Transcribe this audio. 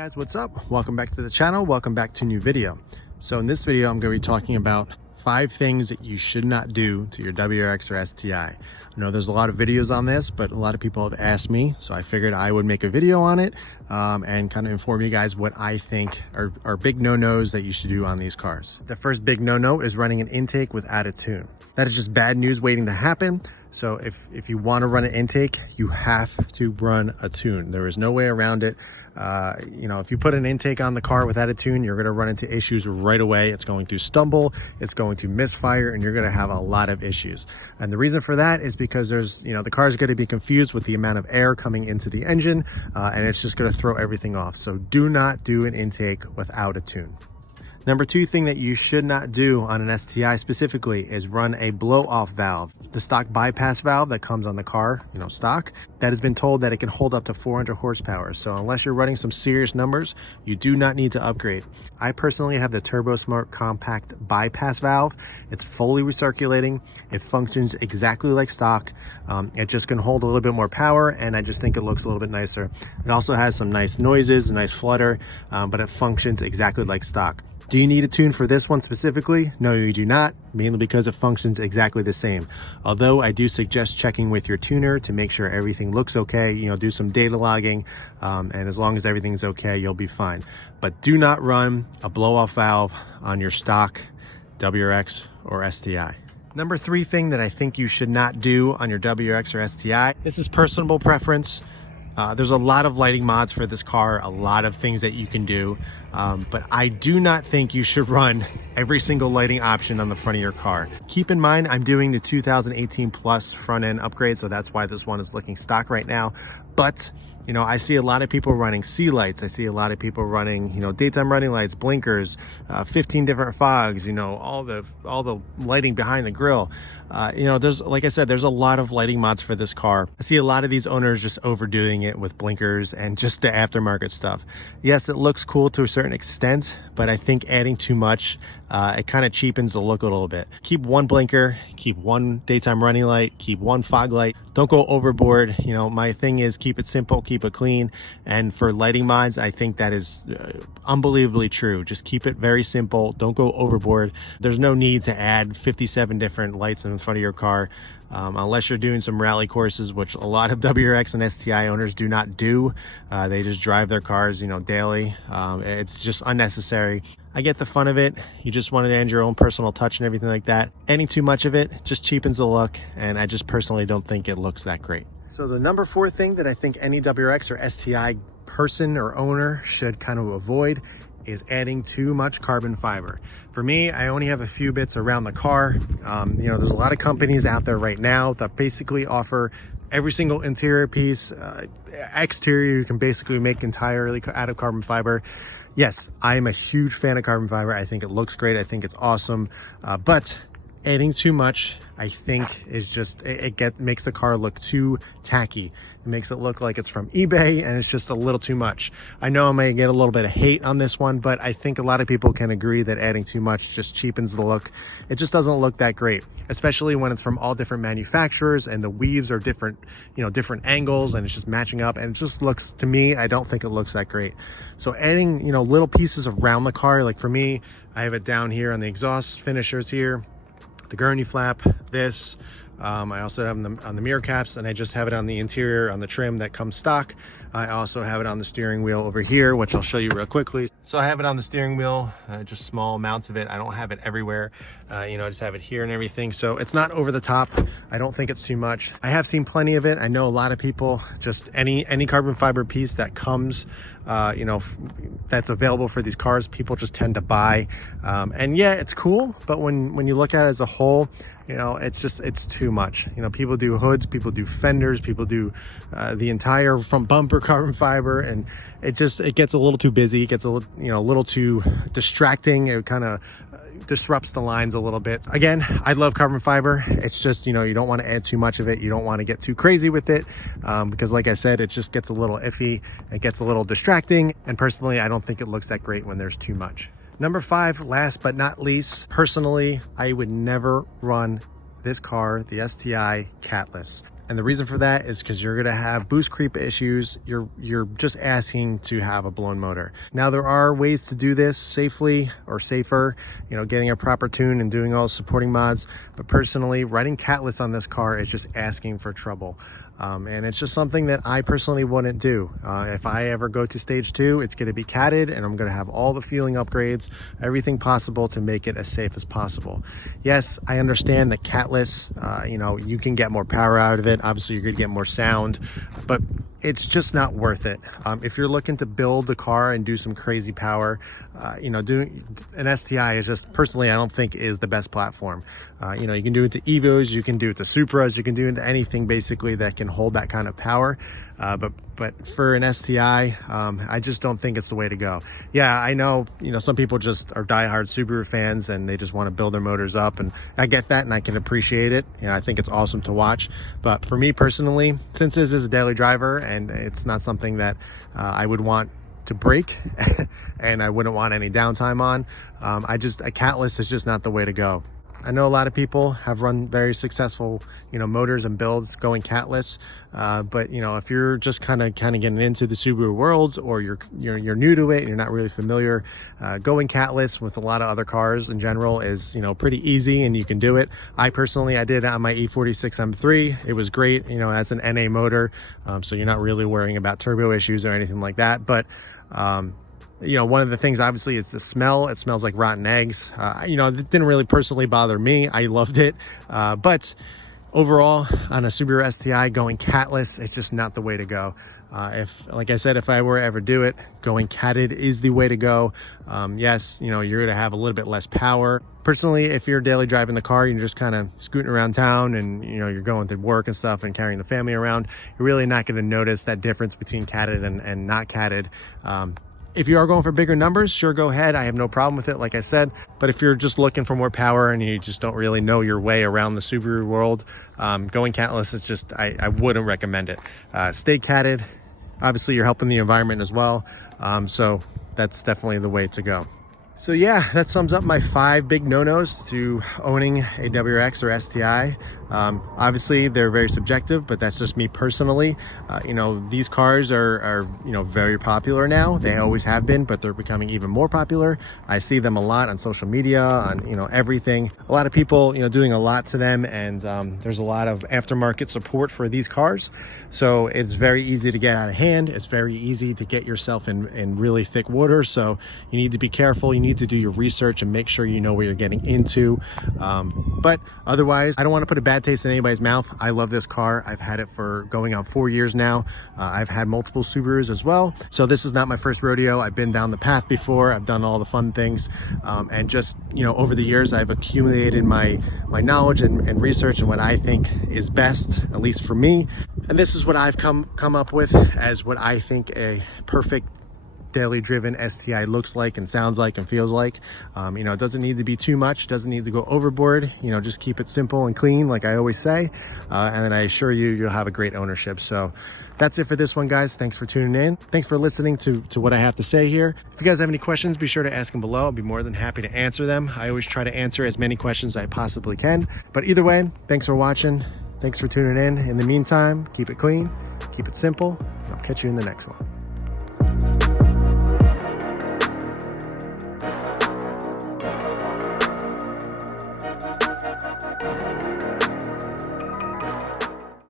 Guys, what's up? Welcome back to the channel. Welcome back to a new video. So in this video, I'm going to be talking about 5 things that you should not do to your WRX or STI. I know there's a lot of videos on this, but a lot of people have asked me, so I figured I would make a video on it and kind of inform you guys what I think are big no-nos that you should do on these cars. The first big no-no is running an intake without a tune. That is just bad news waiting to happen. So if you want to run an intake, you have to run a tune. There is no way around it. You know, if you put an intake on the car without a tune, you're going to run into issues right away. It's going to stumble, it's going to misfire, and you're going to have a lot of issues. And the reason for that is because the car is going to be confused with the amount of air coming into the engine, and it's just going to throw everything off. So do not do an intake without a tune. Number 2 thing that you should not do on an STI specifically is run a blow-off valve. The stock bypass valve that comes on the car, stock, that has been told that it can hold up to 400 horsepower. So unless you're running some serious numbers, you do not need to upgrade. I personally have the TurboSmart compact bypass valve. It's fully recirculating. It functions exactly like stock. It just can hold a little bit more power, and I just think it looks a little bit nicer. It also has some nice noises, a nice flutter, but it functions exactly like stock. Do you need a tune for this one specifically? No, you do not, mainly because it functions exactly the same. Although I do suggest checking with your tuner to make sure everything looks okay, do some data logging, and as long as everything's okay, you'll be fine. But do not run a blow-off valve on your stock WRX or STI. Number 3 thing that I think you should not do on your WRX or STI, this is personal preference. There's a lot of lighting mods for this car, a lot of things that you can do, but I do not think you should run every single lighting option on the front of your car. Keep in mind, I'm doing the 2018 Plus front end upgrade, so that's why this one is looking stock right now. But I see a lot of people running C lights. I see a lot of people running, daytime running lights, blinkers, 15 different fogs, all the lighting behind the grille. Like I said, there's a lot of lighting mods for this car. I see a lot of these owners just overdoing it with blinkers and just the aftermarket stuff. Yes, it looks cool to a certain extent, but I think adding too much, it kind of cheapens the look a little bit. Keep one blinker, keep one daytime running light, keep one fog light. Don't go overboard. My thing is keep it simple, keep it clean. And for lighting mods, I think that is unbelievably true. Just keep it very simple. Don't go overboard. There's no need to add 57 different lights in front of your car. Unless you're doing some rally courses, which a lot of WRX and STI owners do not do. They just drive their cars, daily. It's just unnecessary. I get the fun of it. You just want to add your own personal touch and everything like that. Adding too much of it just cheapens the look, and I just personally don't think it looks that great. So the number 4 thing that I think any WRX or STI person or owner should kind of avoid is adding too much carbon fiber. For me, I only have a few bits around the car. There's a lot of companies out there right now that basically offer every single interior piece, exterior you can basically make entirely out of carbon fiber. Yes, I am a huge fan of carbon fiber. I think it looks great. I think it's awesome. But adding too much, I think, is just, makes the car look too tacky. It makes it look like it's from eBay, and it's just a little too much. I know I may get a little bit of hate on this one, but I think a lot of people can agree that adding too much just cheapens the look. It just doesn't look that great, especially when it's from all different manufacturers and the weaves are different, different angles, and it's just matching up, and it just looks, to me, I don't think it looks that great. So adding, little pieces around the car, like for me, I have it down here on the exhaust finishers here, the gurney flap, this. I also have them on the mirror caps, and I just have it on the interior on the trim that comes stock. I also have it on the steering wheel over here, which I'll show you real quickly. So I have it on the steering wheel, just small amounts of it. I don't have it everywhere. I just have it here and everything. So it's not over the top. I don't think it's too much. I have seen plenty of it. I know a lot of people, just any carbon fiber piece that comes, that's available for these cars, people just tend to buy. And yeah, it's cool, but when you look at it as a whole, it's too much. People do hoods, people do fenders, people do the entire front bumper carbon fiber, and it gets a little too busy. It gets a little too distracting. It kind of disrupts the lines a little bit. Again, I love carbon fiber. It's just, you don't want to add too much of it. You don't want to get too crazy with it because like I said, it just gets a little iffy. It gets a little distracting. And personally, I don't think it looks that great when there's too much. Number 5, last but not least, personally, I would never run this car, the STI Catalyst. And the reason for that is because you're gonna have boost creep issues. You're just asking to have a blown motor. Now there are ways to do this safely or safer, you know, getting a proper tune and doing all supporting mods. But personally, writing Catalyst on this car is just asking for trouble. And it's just something that I personally wouldn't do. If I ever go to stage 2, it's gonna be catted, and I'm gonna have all the fueling upgrades, everything possible to make it as safe as possible. Yes, I understand that Catalyst, you know, you can get more power out of it. Obviously, you're gonna get more sound, but it's just not worth it. If you're looking to build the car and do some crazy power, you know, doing an STI is just, personally, I don't think is the best platform. You know, you can do it to Evos, you can do it to Supras, you can do it to anything basically that can hold that kind of power. But for an STI, I just don't think it's the way to go. Yeah, I know, you know, some people just are diehard Subaru fans and they just want to build their motors up, and I get that and I can appreciate it. You know, I think it's awesome to watch. But for me personally, since this is a daily driver and it's not something that I would want to break and I wouldn't want any downtime on, a Catalyst is just not the way to go. I know a lot of people have run very successful, you know, motors and builds going Catalyst, but you know, if you're just kind of getting into the Subaru world, or you're new to it and you're not really familiar, going Catalyst with a lot of other cars in general is, you know, pretty easy and you can do it. I did it on my E46 M3. It was great. You know, that's an NA motor, so you're not really worrying about turbo issues or anything like that. But you know, one of the things obviously is the smell. It smells like rotten eggs. You know, it didn't really personally bother me. I loved it. But overall, on a Subaru STI, going Catalyst, it's just not the way to go. Like I said, if I were to ever do it, going catted is the way to go. Yes, you know, you're gonna have a little bit less power. Personally, if you're daily driving the car, you're just kind of scooting around town and, you know, you're going to work and stuff and carrying the family around, you're really not gonna notice that difference between catted and not catted. If you are going for bigger numbers, sure, go ahead. I have no problem with it, like I said. But if you're just looking for more power and you just don't really know your way around the Subaru world, going Catalyst is just, I wouldn't recommend it. Stay catted. Obviously, you're helping the environment as well. So that's definitely the way to go. So yeah, that sums up my 5 big no-nos to owning a WRX or STI. Obviously, they're very subjective, but that's just me personally. You know, these cars are, you know, very popular now. They always have been, but they're becoming even more popular. I see them a lot on social media, on, you know, everything. A lot of people, you know, doing a lot to them, and there's a lot of aftermarket support for these cars. So it's very easy to get out of hand. It's very easy to get yourself in really thick water. So you need to be careful. You need to do your research and make sure you know what you're getting into. But otherwise, I don't want to put a bad taste in anybody's mouth. I love this car. I've had it for going on 4 years now. I've had multiple Subarus as well. So this is not my first rodeo. I've been down the path before. I've done all the fun things. And just, you know, over the years, I've accumulated my knowledge and research and what I think is best, at least for me. And this is what I've come up with as what I think a perfect daily driven STI looks like and sounds like and feels like. You know, it doesn't need to be too much, doesn't need to go overboard. You know, just keep it simple and clean, like I always say. And then I assure you, you'll have a great ownership. So that's it for this one, guys. Thanks for tuning in. Thanks for listening to what I have to say here. If you guys have any questions, be sure to ask them below. I'll be more than happy to answer them. I always try to answer as many questions as I possibly can. But either way, thanks for watching. Thanks for tuning in. In the meantime, keep it clean, keep it simple, and I'll catch you in the next one.